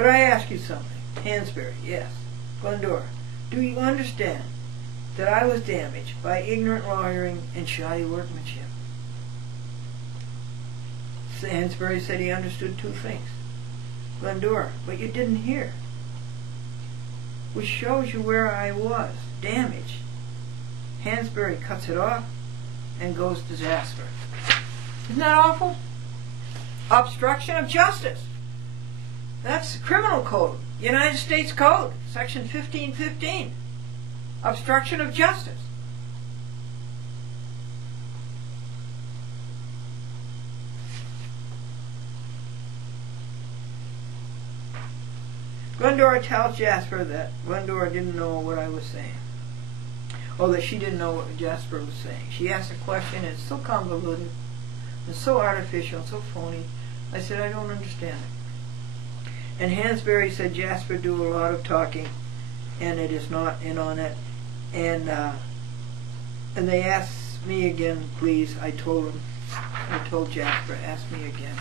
Could I ask you something? Hansberry, yes. Glendora, do you understand that I was damaged by ignorant lawyering and shoddy workmanship? Hansberry said he understood two things. Glendora, but you didn't hear. Which shows you where I was, damaged. Hansberry cuts it off and goes to Jasper. Isn't that awful? Obstruction of justice. That's the criminal code, United States Code, section 1515. Obstruction of justice. Glendora tells Jasper that Glendora didn't know what I was saying. Oh, that she didn't know what Jasper was saying. She asked a question, and it's so convoluted, and so artificial, and so phony. I said, I don't understand it. And Hansberry said Jasper do a lot of talking, and it is not in on it. And they asked me again, please. I told Jasper, ask me again.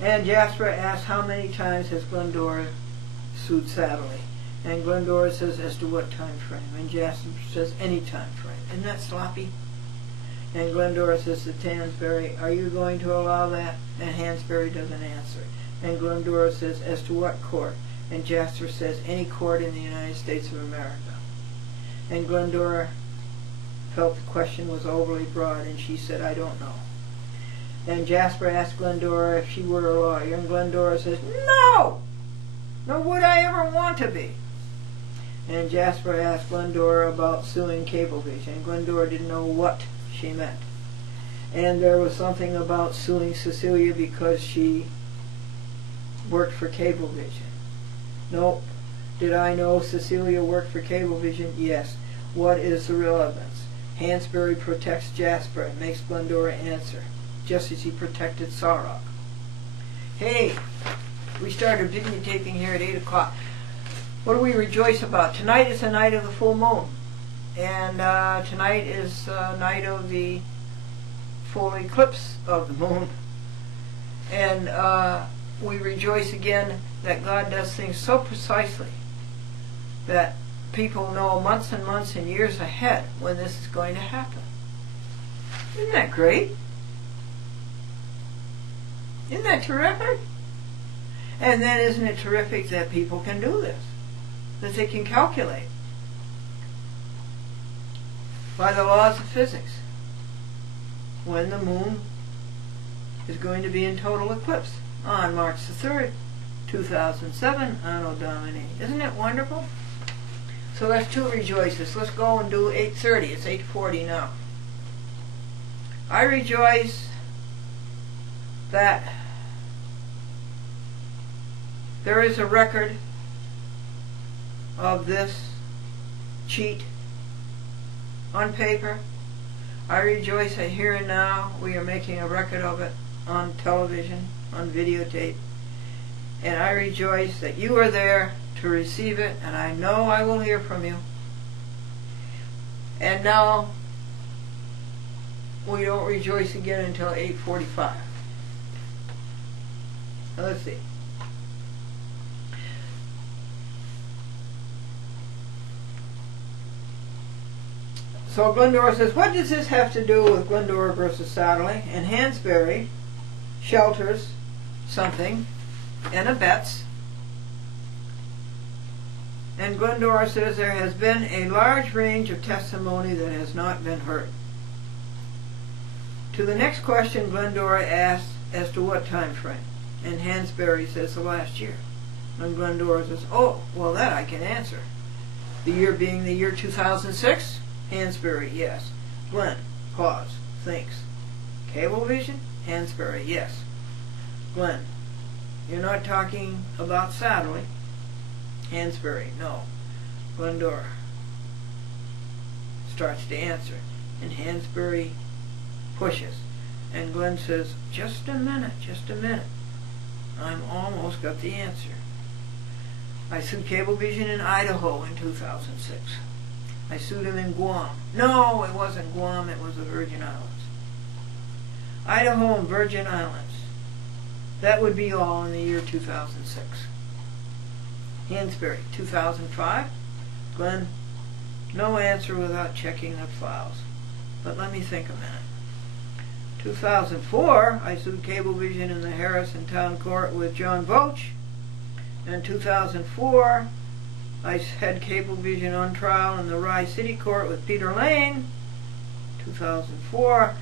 And Jasper asked, how many times has Glendora sued Satterley? And Glendora says, as to what time frame? And Jasper says, any time frame. Isn't that sloppy? And Glendora says to Hansberry, are you going to allow that? And Hansberry doesn't answer. And Glendora says, as to what court? And Jasper says, any court in the United States of America. And Glendora felt the question was overly broad, and she said, I don't know. And Jasper asked Glendora if she were a lawyer, and Glendora says, no! Nor would I ever want to be. And Jasper asked Glendora about suing Cablevision, and Glendora didn't know what she meant. And there was something about suing Cecilia because she worked for Cablevision. Nope. Did I know Cecilia worked for Cablevision? Yes. What is the relevance? Hansberry protects Jasper and makes Glendora answer, just as he protected Sarok. Hey, we started videotaping here at 8 o'clock. What do we rejoice about? Tonight is the night of the full moon. And tonight is the night of the full eclipse of the moon. And we rejoice again that God does things so precisely that people know months and months and years ahead when this is going to happen. Isn't that great? Isn't that terrific? And then isn't it terrific that people can do this? That they can calculate by the laws of physics when the moon is going to be in total eclipse on March the 3rd, 2007, Anno Domini. Isn't it wonderful? So that's two rejoices. Let's go and do 8:30. It's 8:40 now. I rejoice that there is a record of this cheat on paper. I rejoice that here and now we are making a record of it on television, on videotape. And I rejoice that you are there to receive it, and I know I will hear from you. And now we don't rejoice again until 8:45. Now let's see. So Glendora says, what does this have to do with Glendora versus Satterley? And Hansberry shelters something and abets. And Glendora says there has been a large range of testimony that has not been heard. To the next question, Glendora asks as to what time frame. And Hansberry says the last year. And Glendora says, oh, well, that I can answer. The year being the year 2006? Hansberry, yes. Glenn, pause, thinks. Cablevision? Hansberry, yes. Glenn, you're not talking about Satterley. Hansberry, no. Glendora starts to answer, and Hansberry pushes. And Glenn says, just a minute, just a minute. I'm almost got the answer. I sued Cablevision in Idaho in 2006. I sued him in Guam. No, it wasn't Guam, it was the Virgin Islands. Idaho and Virgin Islands. That would be all in the year 2006. Hansberry, 2005. Glenn, no answer without checking the files. But let me think a minute. 2004, I sued Cablevision in the Harrison Town Court with John Voch. In 2004, I had Cablevision on trial in the Rye City Court with Peter Lane. 2004,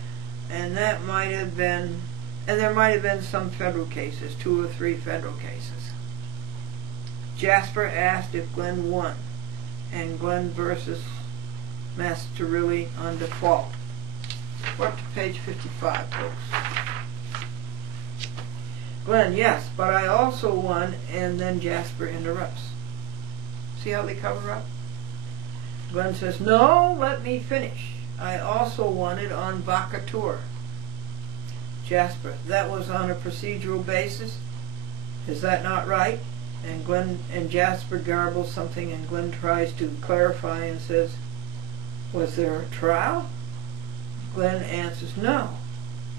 and that might have been, and there might have been some federal cases, 2 or 3 federal cases. Jasper asked if Glenn won, and Glenn versus Masterilli on default. We're up to page 55, folks. Glenn, yes, but I also won, and then Jasper interrupts. See how they cover up? Glenn says, no, let me finish. I also won it on vacatur. Jasper, that was on a procedural basis. Is that not right? And Glenn and Jasper garbles something, and Glenn tries to clarify and says, was there a trial? Glenn answers, no.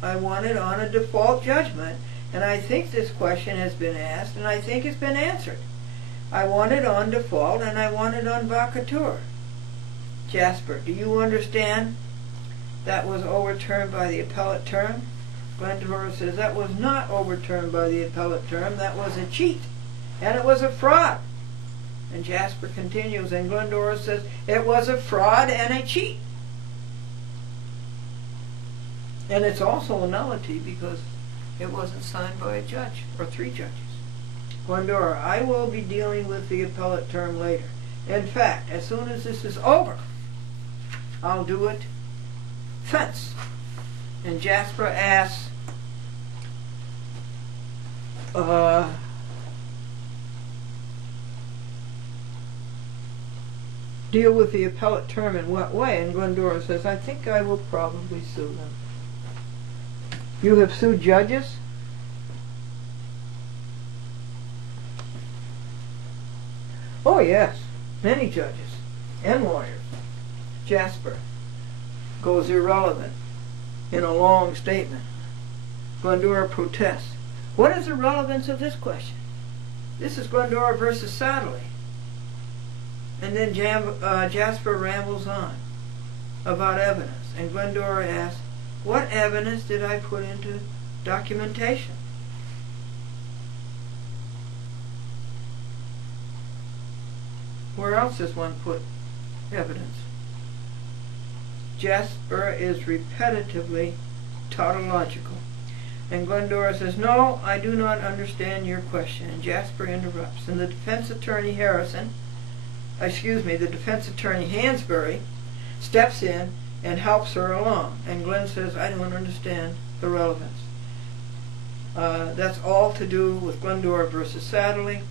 I won it on a default judgment, and I think this question has been asked, and I think it's been answered. I won it on default, and I won it on vacatur. Jasper, do you understand that was overturned by the appellate term? Glendora says, that was not overturned by the appellate term, that was a cheat, and it was a fraud. And Jasper continues, and Glendora says, it was a fraud and a cheat. And it's also a nullity because it wasn't signed by a judge, or 3 judges. Glendora, I will be dealing with the appellate term later. In fact, as soon as this is over, I'll do it fence. And Jasper asks, deal with the appellate term in what way? And Glendora says, I think I will probably sue them. You have sued judges? Oh yes, many judges and lawyers. Jasper goes irrelevant in a long statement. Glendora protests. What is the relevance of this question? This is Glendora versus Satterley. And then Jasper rambles on about evidence. And Glendora asks, what evidence did I put into documentation? Where else does one put evidence? Jasper is repetitively tautological. And Glendora says, no, I do not understand your question. And Jasper interrupts. And the defense attorney the defense attorney Hansberry steps in and helps her along. And Glenn says, I don't understand the relevance. That's all to do with Glendora versus Satterley,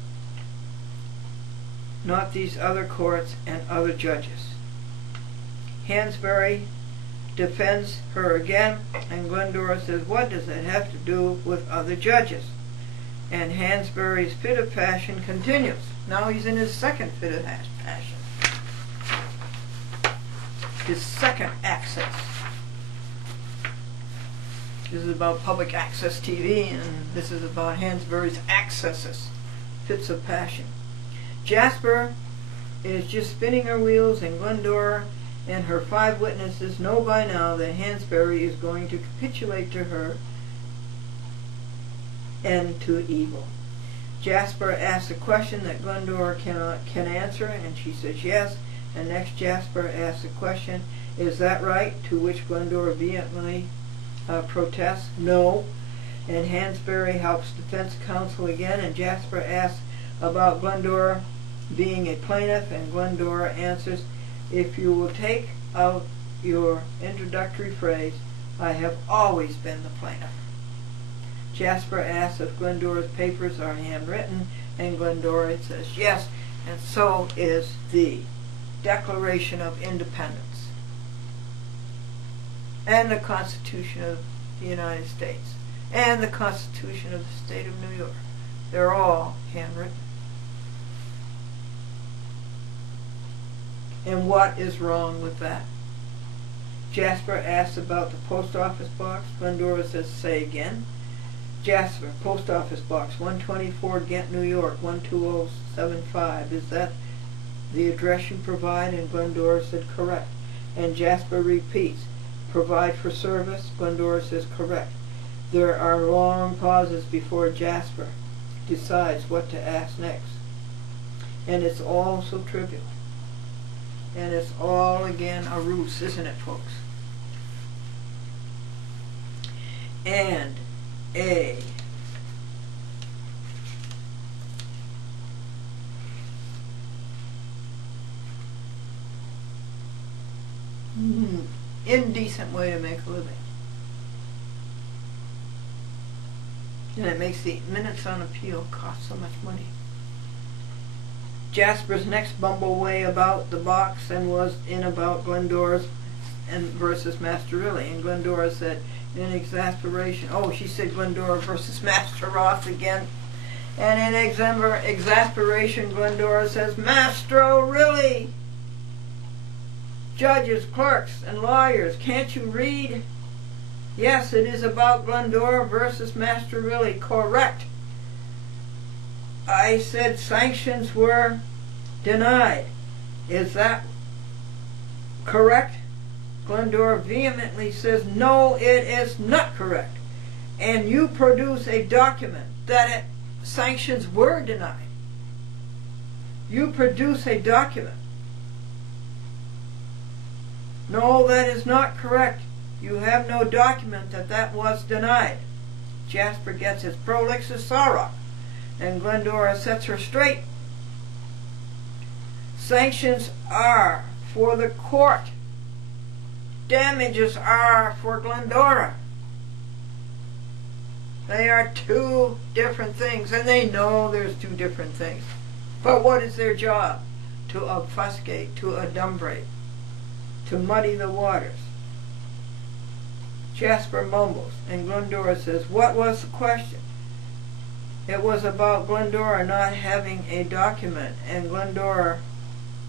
not these other courts and other judges. Hansberry defends her again, and Glendora says, what does that have to do with other judges? And Hansberry's fit of passion continues. Now he's in his second fit of passion. His second access. This is about public access TV, and this is about Hansberry's accesses, fits of passion. Jasper is just spinning her wheels, and Glendora and her 5 witnesses know by now that Hansberry is going to capitulate to her and to evil. Jasper asks a question that Glendora can answer, and she says yes. And next Jasper asks a question, is that right? To which Glendora vehemently protests, no. And Hansberry helps defense counsel again, and Jasper asks about Glendora being a plaintiff, and Glendora answers, if you will take out your introductory phrase, I have always been the plaintiff. Jasper asks if Glendora's papers are handwritten, and Glendora says yes, and so is the Declaration of Independence and the Constitution of the United States and the Constitution of the State of New York. They're all handwritten. And what is wrong with that? Jasper asks about the post office box. Glendora says, say again. Jasper, Post Office Box 124, Ghent, New York 12075. Is that the address you provide? And Glendora said correct. And Jasper repeats, provide for service? Glendora says correct. There are long pauses before Jasper decides what to ask next. And it's all so trivial. And it's all, again, a ruse, isn't it, folks? And a indecent way to make a living. And it makes the minutes on appeal cost so much money. Jasper's next bumbleway about the box and was in about Glendora's and versus Masterilli. And Glendora said in exasperation, oh, she said Glendora versus Master Roth again. And in exasperation, Glendora says, Masterilli! Judges, clerks, and lawyers, can't you read? Yes, it is about Glendora versus Masterilli. Correct. I said sanctions were denied. Is that correct? Glendora vehemently says, no, it is not correct. And you produce a document that sanctions were denied. You produce a document. No, that is not correct. You have no document that that was denied. Jasper gets his prolix as Sorrow, and Glendora sets her straight. Sanctions are for the court. Damages are for Glendora. They are two different things, and they know there's two different things. But what is their job? To obfuscate, to adumbrate, to muddy the waters. Jasper mumbles, and Glendora says, what was the question? It was about Glendora not having a document, and Glendora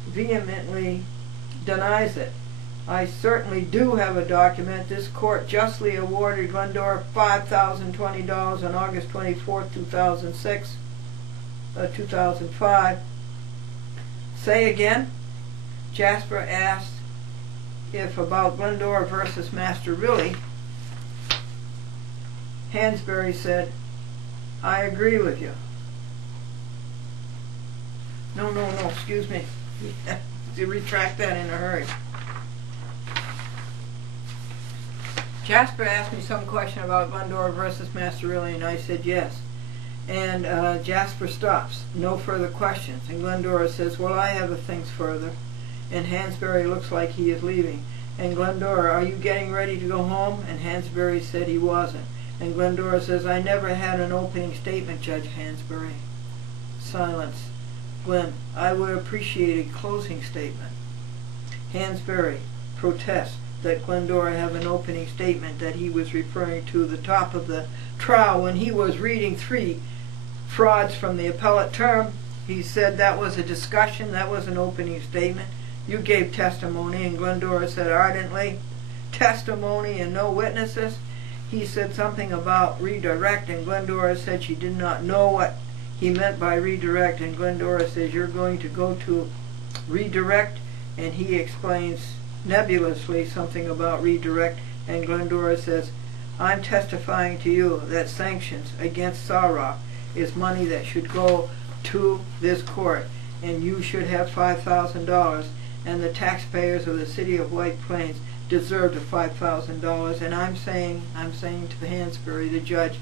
vehemently denies it. I certainly do have a document. This court justly awarded Glendora $5,020 on August 24, 2005. Say again? Jasper asked if about Glendora versus Masterilli. Hansberry said, I agree with you. No, excuse me. You have to retract that in a hurry. Jasper asked me some question about Glendora versus Masterilli, and I said yes. And Jasper stops. No further questions. And Glendora says, well, I have a things further. And Hansberry looks like he is leaving. And Glendora, are you getting ready to go home? And Hansberry said he wasn't. And Glendora says, I never had an opening statement, Judge Hansberry. Silence. Glenn, I would appreciate a closing statement. Hansberry protests that Glendora have an opening statement, that he was referring to the top of the trial when he was reading 3 frauds from the appellate term. He said that was a discussion, that was an opening statement. You gave testimony, and Glendora said ardently, testimony and no witnesses. He said something about redirect, and Glendora said she did not know what he meant by redirect, and Glendora says, you're going to go to redirect, and he explains nebulously something about redirect, and Glendora says, I'm testifying to you that sanctions against Sarah is money that should go to this court, and you should have $5,000, and the taxpayers of the city of White Plains deserve the $5,000. And I'm saying to Hansberry, the judge,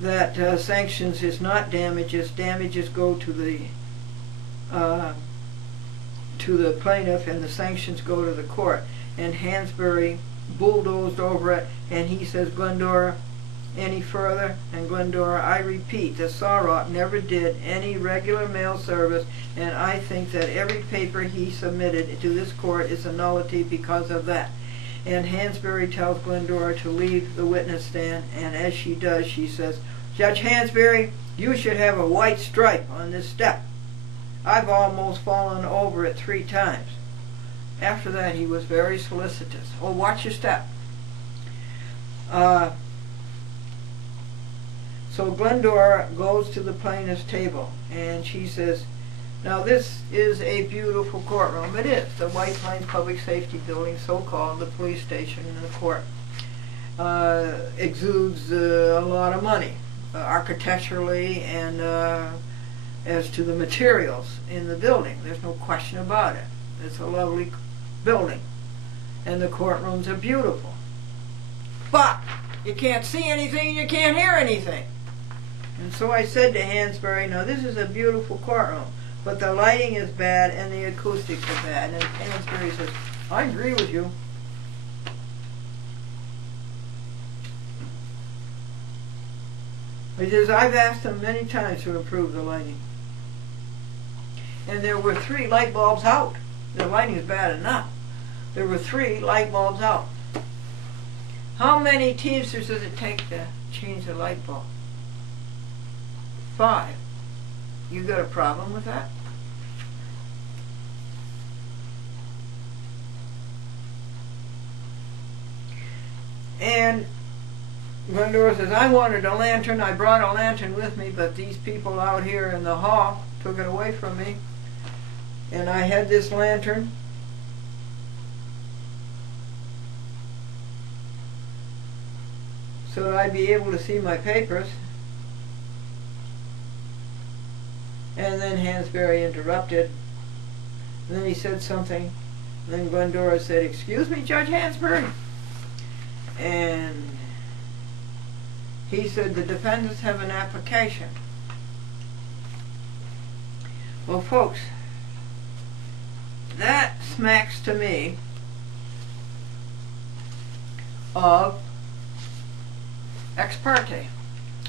that sanctions is not damages. Damages go to the plaintiff, and the sanctions go to the court. And Hansberry bulldozed over it, and he says, Glendora, any further? And Glendora, I repeat, that Sarot never did any regular mail service, and I think that every paper he submitted to this court is a nullity because of that. And Hansberry tells Glendora to leave the witness stand, and as she does, she says, Judge Hansberry, you should have a white stripe on this step. I've almost fallen over it 3 times. After that, he was very solicitous. Oh, watch your step. So Glendora goes to the plaintiff's table and she says, now this is a beautiful courtroom. It is. The White Plains Public Safety Building, so-called, the police station and the court, exudes a lot of money, architecturally and as to the materials in the building. There's no question about it. It's a lovely building. And the courtrooms are beautiful. But you can't see anything, you can't hear anything. And so I said to Hansberry, now this is a beautiful courtroom, but the lighting is bad and the acoustics are bad. And Hansberry says, I agree with you. He says, I've asked them many times to improve the lighting. And there were 3 light bulbs out. The lighting is bad enough. There were 3 light bulbs out. How many Teamsters does it take to change a light bulb? 5. You got a problem with that? And Glendora says, I wanted a lantern. I brought a lantern with me, but these people out here in the hall took it away from me. And I had this lantern. So that I'd be able to see my papers. And then Hansberry interrupted. And then he said something. And then Glendora said, excuse me, Judge Hansberry. And he said, the defendants have an application. Well, folks, that smacks to me of ex parte.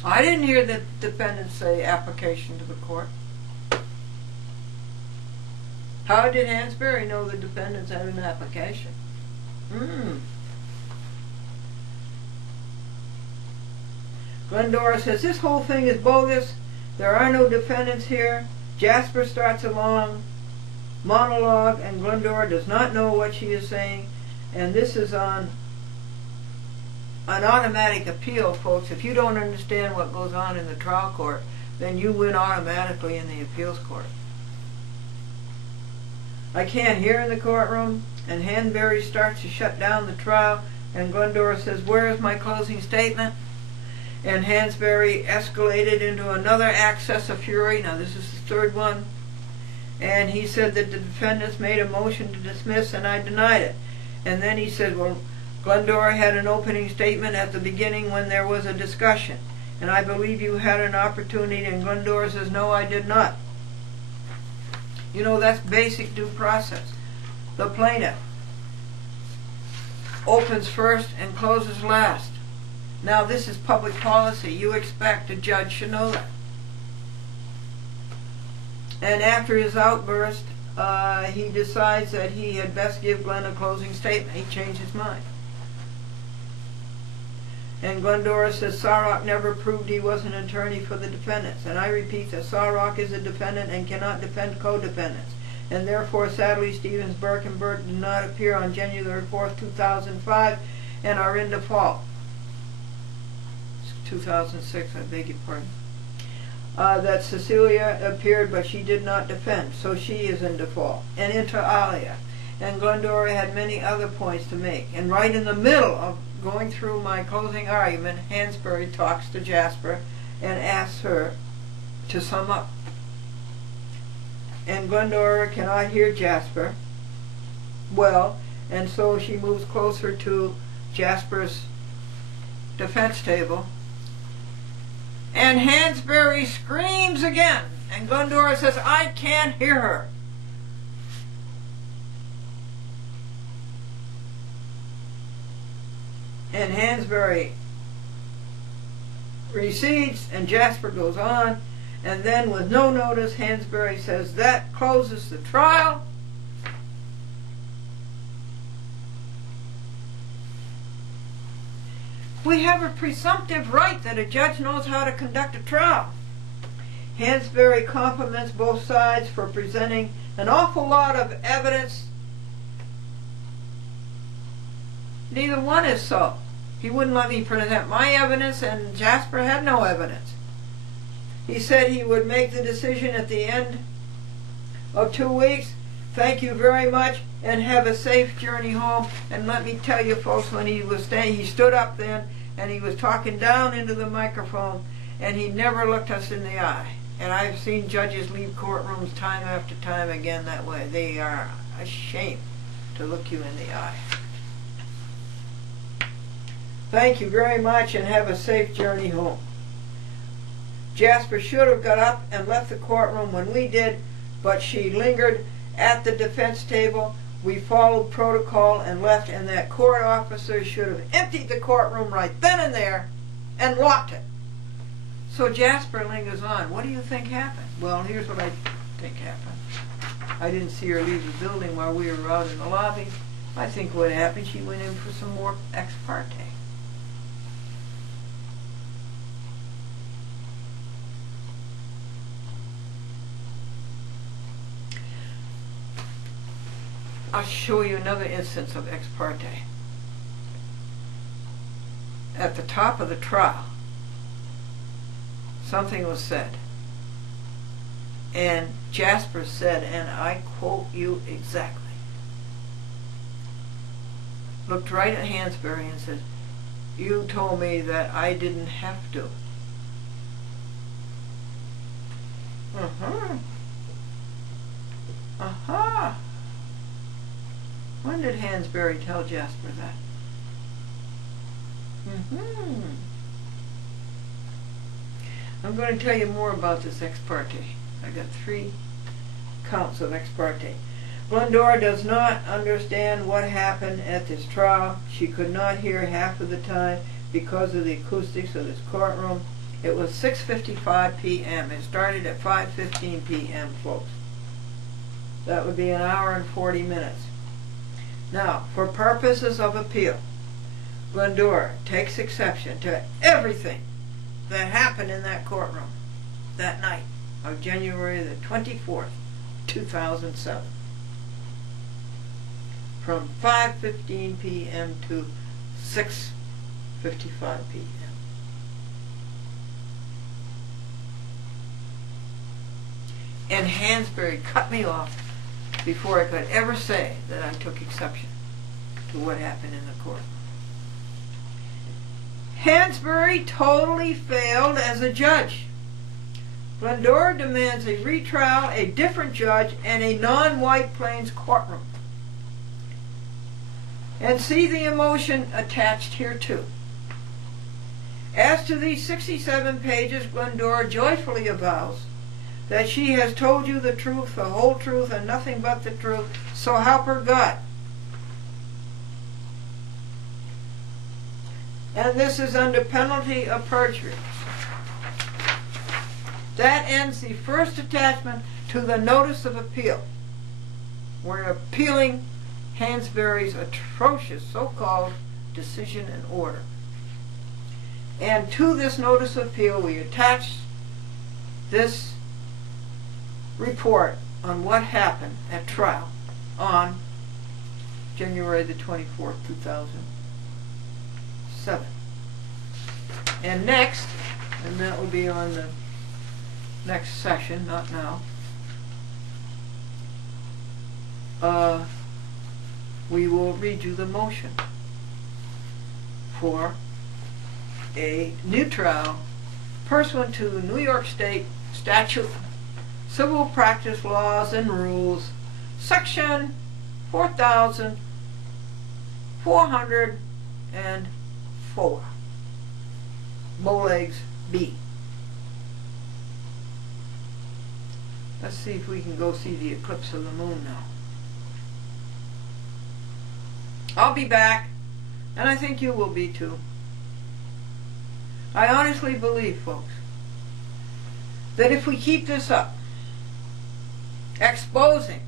I didn't hear the defendants say application to the court. How did Hansberry know the defendants had an application? Glendora says, this whole thing is bogus. There are no defendants here. Jasper starts a long monologue, and Glendora does not know what she is saying. And this is on an automatic appeal, folks. If you don't understand what goes on in the trial court, then you win automatically in the appeals court. I can't hear in the courtroom, and Hansberry starts to shut down the trial, and Glendora says, where is my closing statement? And Hansberry escalated into another access of fury. Now this is the 3rd one. And he said that the defendants made a motion to dismiss and I denied it. And then he said, well, Glendora had an opening statement at the beginning when there was a discussion. And I believe you had an opportunity. And Glendora says, no, I did not. You know, that's basic due process. The plaintiff opens first and closes last. Now this is public policy. You expect a judge should know that. And after his outburst, he decides that he had best give Glenn a closing statement. He changed his mind. And Glendora says Sarok never proved he was an attorney for the defendants. And I repeat that Sarok is a defendant and cannot defend co-defendants. And therefore, sadly, Stevens, Burke, and Burt did not appear on January 4th, 2005 and are in default. 2006, I beg your pardon. That Cecilia appeared, but she did not defend, so she is in default. And inter alia. And Glendora had many other points to make. And right in the middle of going through my closing argument, Hansberry talks to Jasper and asks her to sum up. And Glendora cannot hear Jasper well, and so she moves closer to Jasper's defense table. And Hansberry screams again, and Glendora says, I can't hear her. And Hansberry recedes, and Jasper goes on, and then with no notice, Hansberry says, that closes the trial. We have a presumptive right that a judge knows how to conduct a trial. Hansberry compliments both sides for presenting an awful lot of evidence. Neither one is so. He wouldn't let me present my evidence, and Jasper had no evidence. He said he would make the decision at the end of 2 weeks. Thank you very much, and have a safe journey home. And let me tell you, folks, when he was staying, he stood up then, and he was talking down into the microphone, and he never looked us in the eye. And I've seen judges leave courtrooms time after time again that way. They are ashamed to look you in the eye. Thank you very much, and have a safe journey home. Jasper should have got up and left the courtroom when we did, but she lingered at the defense table. We followed protocol and left, and that court officer should have emptied the courtroom right then and there and locked it. So Jasper lingers on. What do you think happened? Well, here's what I think happened. I didn't see her leave the building while we were out in the lobby. I think what happened, she went in for some more ex parte. I'll show you another instance of ex parte. At the top of the trial, something was said, and Jasper said, and I quote you exactly, looked right at Hansberry and said, "You told me that I didn't have to." When did Hansberry tell Jasper that? I'm going to tell you more about this ex parte. I got 3 counts of ex parte. Glendora does not understand what happened at this trial. She could not hear half of the time because of the acoustics of this courtroom. It was 6:55 p.m. It started at 5:15 p.m., folks. That would be an hour and 40 minutes. Now, for purposes of appeal, Glendora takes exception to everything that happened in that courtroom that night of January the 24th, 2007. From 5:15 p.m. to 6:55 p.m. And Hansberry cut me off before I could ever say that I took exception to what happened in the court. Hansberry totally failed as a judge. Glendora demands a retrial, a different judge, and a non-White Plains courtroom. And see the emotion attached here too. As to these 67 pages, Glendora joyfully avows that she has told you the truth, the whole truth, and nothing but the truth, so help her God. And this is under penalty of perjury. That ends the first attachment to the notice of appeal. We're appealing Hansberry's atrocious so-called decision and order. And to this notice of appeal we attach this report on what happened at trial on January the 24th, 2007. And next, and that will be on the next session, not now, we will read you the motion for a new trial pursuant to New York State statute, civil practice laws and rules, section 4404, Bowlegs B. Let's see if we can go see the eclipse of the moon now. I'll be back, and I think you will be too. I honestly believe, folks, that if we keep this up, exposing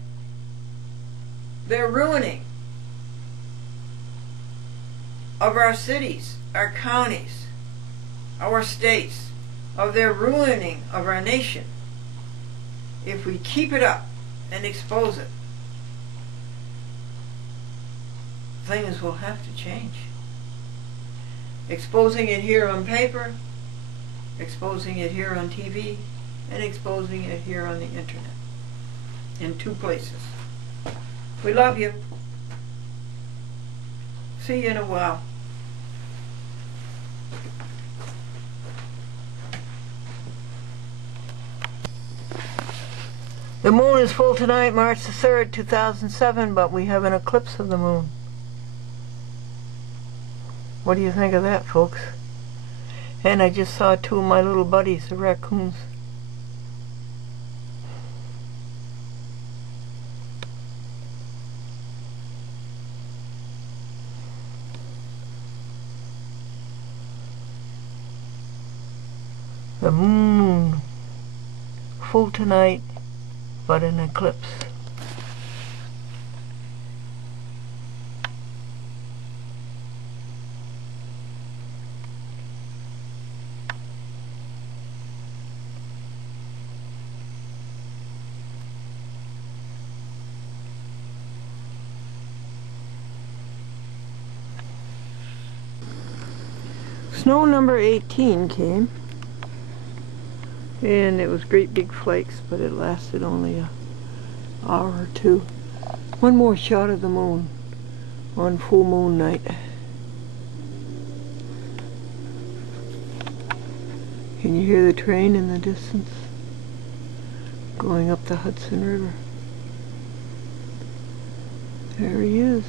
their ruining of our cities, our counties, our states, of their ruining of our nation, if we keep it up and expose it, things will have to change. Exposing it here on paper, exposing it here on TV, and exposing it here on the internet in 2 places. We love you. See you in a while. The moon is full tonight, March the 3rd, 2007, but we have an eclipse of the moon. What do you think of that, folks? And I just saw 2 of my little buddies, the raccoons. The moon full tonight, but an eclipse. Snow number 18 came, and it was great big flakes, but it lasted only an hour or 2. One more shot of the moon on full moon night. Can you hear the train in the distance going up the Hudson River? There he is.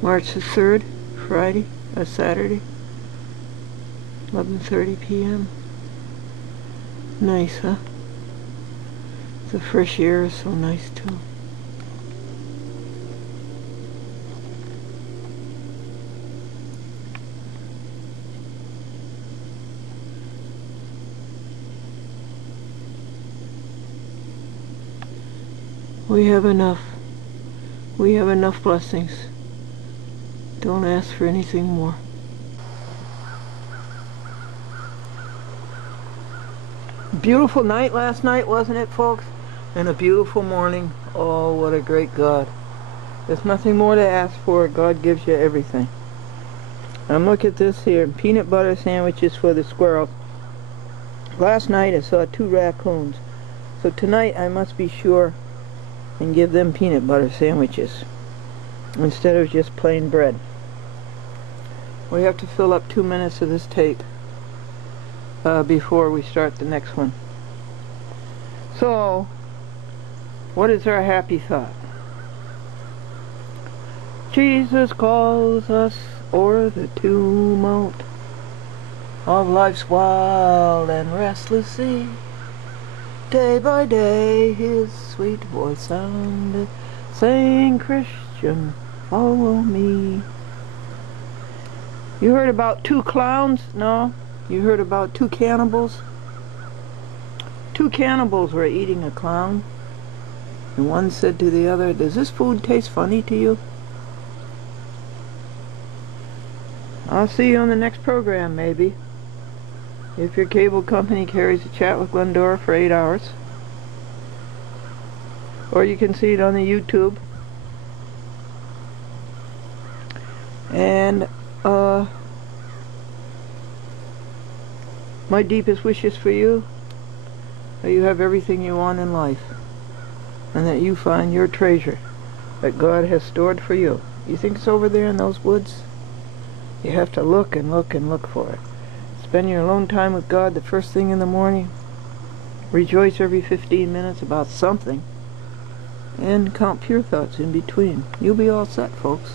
March the 3rd, Friday, Saturday, 11:30 p.m. Nice, huh? The fresh air is so nice too. We have enough. We have enough blessings. Don't ask for anything more. Beautiful night last night, wasn't it, folks? And a beautiful morning. Oh, what a great God. There's nothing more to ask for. God gives you everything. And look at this here. Peanut butter sandwiches for the squirrels. Last night I saw 2 raccoons. So tonight I must be sure and give them peanut butter sandwiches instead of just plain bread. We have to fill up 2 minutes of this tape before we start the next one. So, what is our happy thought? Jesus calls us o'er the tumult of life's wild and restless sea. Day by day his sweet voice sounded, saying, Christian, follow me. You heard about 2 clowns? No? You heard about 2 cannibals? 2 cannibals were eating a clown, and one said to the other, does this food taste funny to you? I'll see you on the next program, maybe. If your cable company carries a chat with Glendora for 8 hours. Or you can see it on the YouTube. And my deepest wishes for you, that you have everything you want in life, and that you find your treasure that God has stored for you. You think it's over there in those woods? You have to look and look and look for it. Spend your alone time with God the first thing in the morning. Rejoice every 15 minutes about something, and count pure thoughts in between. You'll be all set, folks.